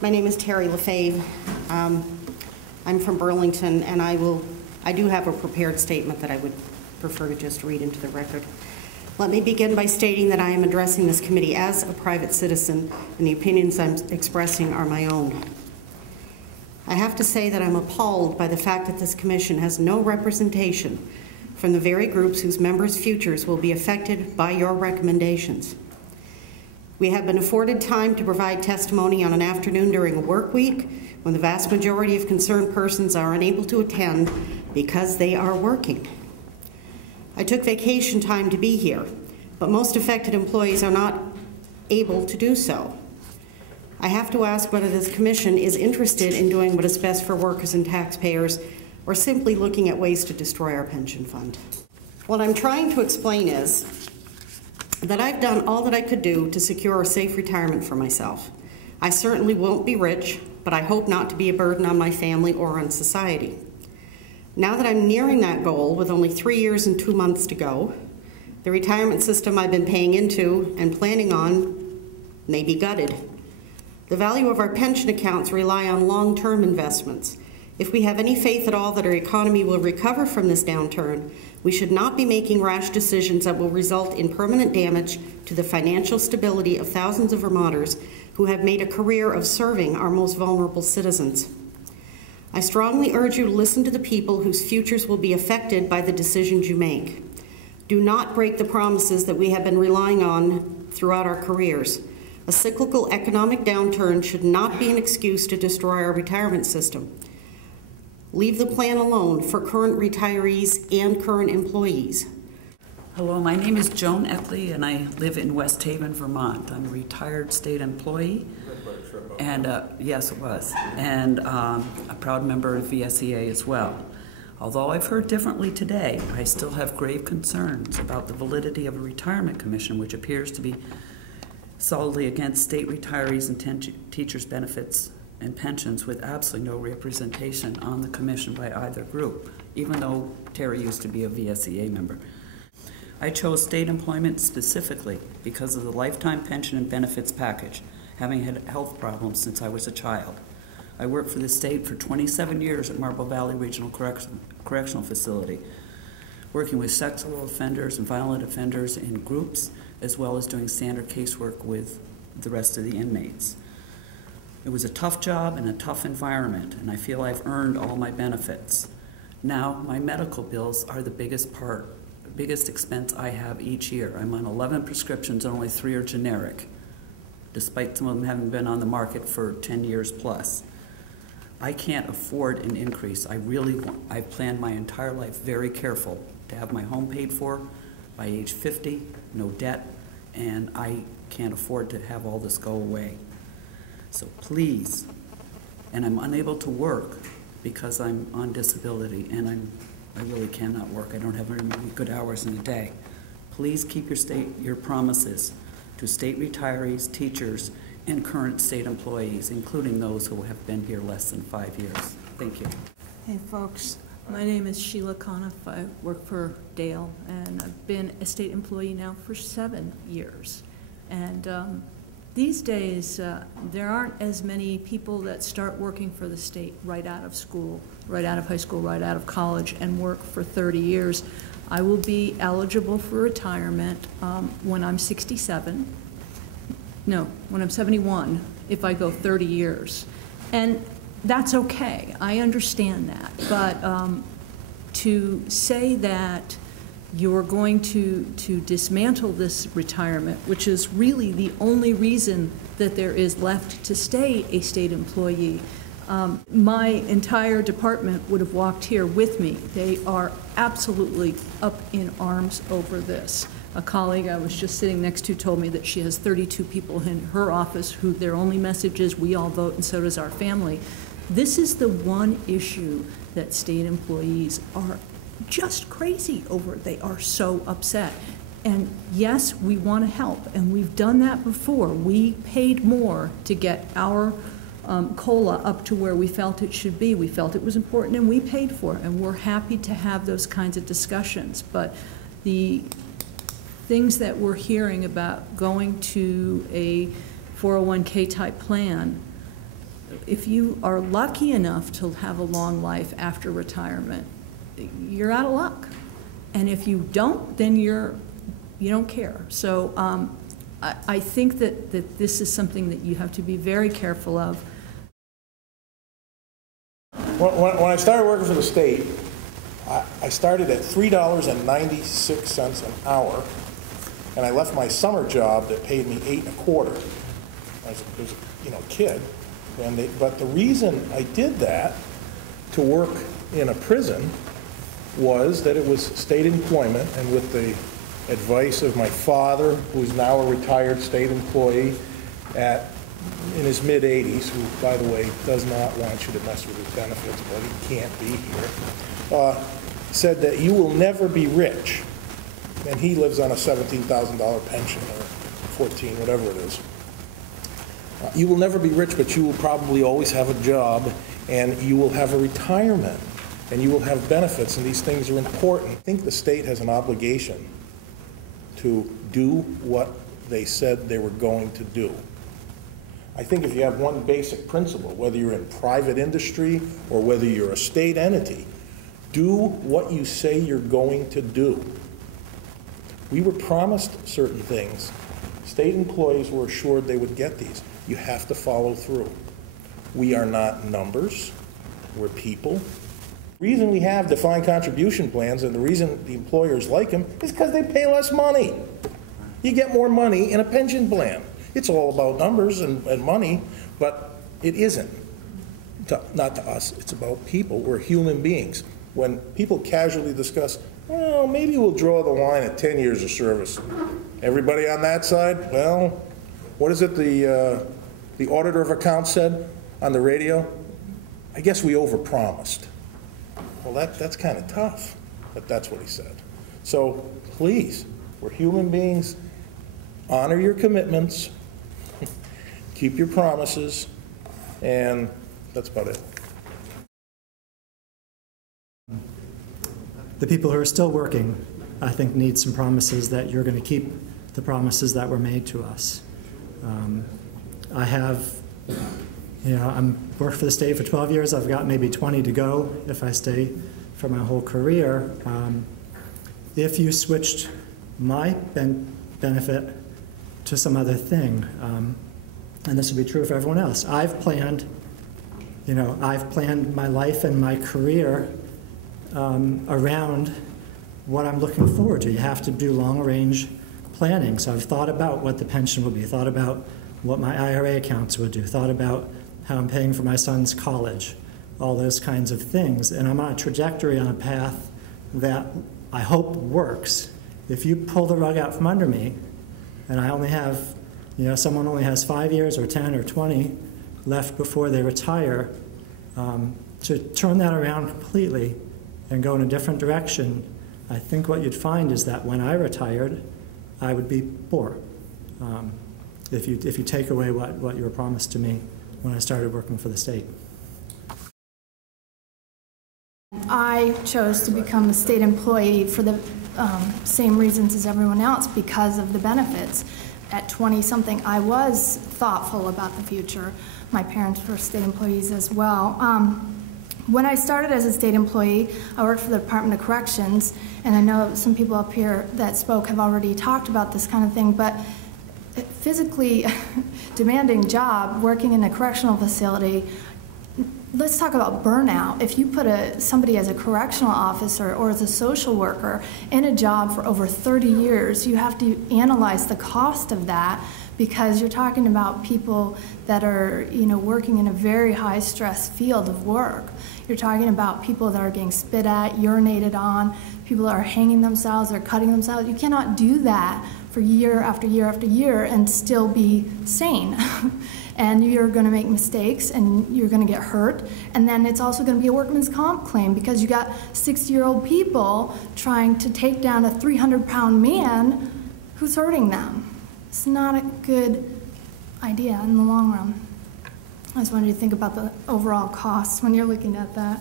My name is Terry Lefebvre. I'm from Burlington, and I do have a prepared statement that I would prefer to just read into the record. Let me begin by stating that I am addressing this committee as a private citizen, and the opinions I'm expressing are my own. I have to say that I'm appalled by the fact that this commission has no representation from the very groups whose members' futures will be affected by your recommendations. We have been afforded time to provide testimony on an afternoon during a work week when the vast majority of concerned persons are unable to attend because they are working. I took vacation time to be here, but most affected employees are not able to do so. I have to ask whether this commission is interested in doing what is best for workers and taxpayers, or simply looking at ways to destroy our pension fund. What I'm trying to explain is that I've done all that I could do to secure a safe retirement for myself. I certainly won't be rich, but I hope not to be a burden on my family or on society. Now that I'm nearing that goal with only 3 years and 2 months to go, the retirement system I've been paying into and planning on may be gutted. The value of our pension accounts rely on long-term investments. If we have any faith at all that our economy will recover from this downturn, we should not be making rash decisions that will result in permanent damage to the financial stability of thousands of Vermonters who have made a career of serving our most vulnerable citizens. I strongly urge you to listen to the people whose futures will be affected by the decisions you make. Do not break the promises that we have been relying on throughout our careers. A cyclical economic downturn should not be an excuse to destroy our retirement system. Leave the plan alone for current retirees and current employees. Hello, my name is Joan Eckley, and I live in West Haven, Vermont. I'm a retired state employee, and yes, it was, and a proud member of VSEA as well. Although I've heard differently today, I still have grave concerns about the validity of a retirement commission, which appears to be solidly against state retirees and teachers' benefits and pensions, with absolutely no representation on the commission by either group, even though Terry used to be a VSEA member. I chose state employment specifically because of the lifetime pension and benefits package, having had health problems since I was a child. I worked for the state for 27 years at Marble Valley Regional Correctional Facility, working with sexual offenders and violent offenders in groups, as well as doing standard casework with the rest of the inmates. It was a tough job and a tough environment, and I feel I've earned all my benefits. Now, my medical bills are the biggest expense I have each year. I'm on 11 prescriptions and only 3 are generic, despite some of them having been on the market for 10 years plus. I can't afford an increase. I've planned my entire life very careful to have my home paid for by age 50, no debt, and I can't afford to have all this go away. So please, and I'm unable to work because I'm on disability, and I really cannot work. I don't have very many good hours in a day. Please keep your promises to state retirees, teachers, and current state employees, including those who have been here less than 5 years. Thank you. Hey folks, my name is Sheila Conniff. I work for Dale, and I've been a state employee now for 7 years. And these days, there aren't as many people that start working for the state right out of school, right out of high school, right out of college, and work for 30 years. I will be eligible for retirement when I'm 67. No, when I'm 71, if I go 30 years. And that's okay. I understand that. But to say that you're going to dismantle this retirement, which is really the only reason that there is left to stay a state employee. My entire department would have walked here with me. They are absolutely up in arms over this. A colleague I was just sitting next to told me that she has 32 people in her office who their only message is, we all vote and so does our family. This is the one issue that state employees are just crazy over. They are so upset. And yes, we want to help, and we've done that before. We paid more to get our COLA up to where we felt it should be. We felt it was important, and we paid for it, and we're happy to have those kinds of discussions. But the things that we're hearing about going to a 401k type plan, if you are lucky enough to have a long life after retirement, you're out of luck. And if you don't, then you don't care. So I think that this is something that you have to be very careful of. When I started working for the state, I started at $3.96 an hour, and I left my summer job that paid me $8.25. I was a kid, but the reason I did that to work in a prison was that it was state employment, and with the advice of my father, who's now a retired state employee in his mid-80s, who, by the way, does not want you to mess with his benefits, but he can't be here, said that you will never be rich. And he lives on a $17,000 pension, or 14, whatever it is. You will never be rich, but you will probably always have a job, and you will have a retirement, and you will have benefits, and these things are important. I think the state has an obligation to do what they said they were going to do. I think if you have one basic principle, whether you're in private industry or whether you're a state entity, do what you say you're going to do. We were promised certain things. State employees were assured they would get these. You have to follow through. We are not numbers, we're people. The reason we have defined contribution plans and the reason the employers like them is because they pay less money. You get more money in a pension plan. It's all about numbers and money, but it isn't. Not to us, it's about people. We're human beings. When people casually discuss, well, maybe we'll draw the line at 10 years of service. Everybody on that side, well, what is it the auditor of accounts said on the radio? I guess we overpromised. Well, that's kind of tough, but that's what he said. So please, we're human beings. Honor your commitments, keep your promises, and that's about it. The people who are still working, I think, need some promises that you're going to keep the promises that were made to us. I have, I'm worked for the state for 12 years. I've got maybe 20 to go if I stay for my whole career. If you switched my benefit to some other thing, and this would be true for everyone else, I've planned my life and my career around what I'm looking forward to. You have to do long-range planning. So I've thought about what the pension would be, thought about what my IRA accounts would do, thought about how I'm paying for my son's college, all those kinds of things. And I'm on a trajectory, on a path that I hope works. If you pull the rug out from under me, and I only have, someone only has 5 years or 10 or 20 left before they retire, to turn that around completely and go in a different direction, I think what you'd find is that when I retired, I would be poor. If you take away what you were promised to me when I started working for the state. I chose to become a state employee for the same reasons as everyone else, because of the benefits. At 20-something, I was thoughtful about the future. My parents were state employees as well. When I started as a state employee, I worked for the Department of Corrections, and I know some people up here that spoke have already talked about this kind of thing, but physically demanding job, working in a correctional facility, let's talk about burnout. If you put somebody as a correctional officer or as a social worker in a job for over 30 years, you have to analyze the cost of that, because you're talking about people that are, working in a very high stress field of work. You're talking about people that are getting spit at, urinated on, people that are hanging themselves, they're cutting themselves. You cannot do that for year after year after year and still be sane. And you're going to make mistakes, and you're going to get hurt, and then it's also going to be a workman's comp claim, because you got 60-year-old people trying to take down a 300-pound man who's hurting them. It's not a good idea in the long run. I just wanted you to think about the overall costs when you're looking at that.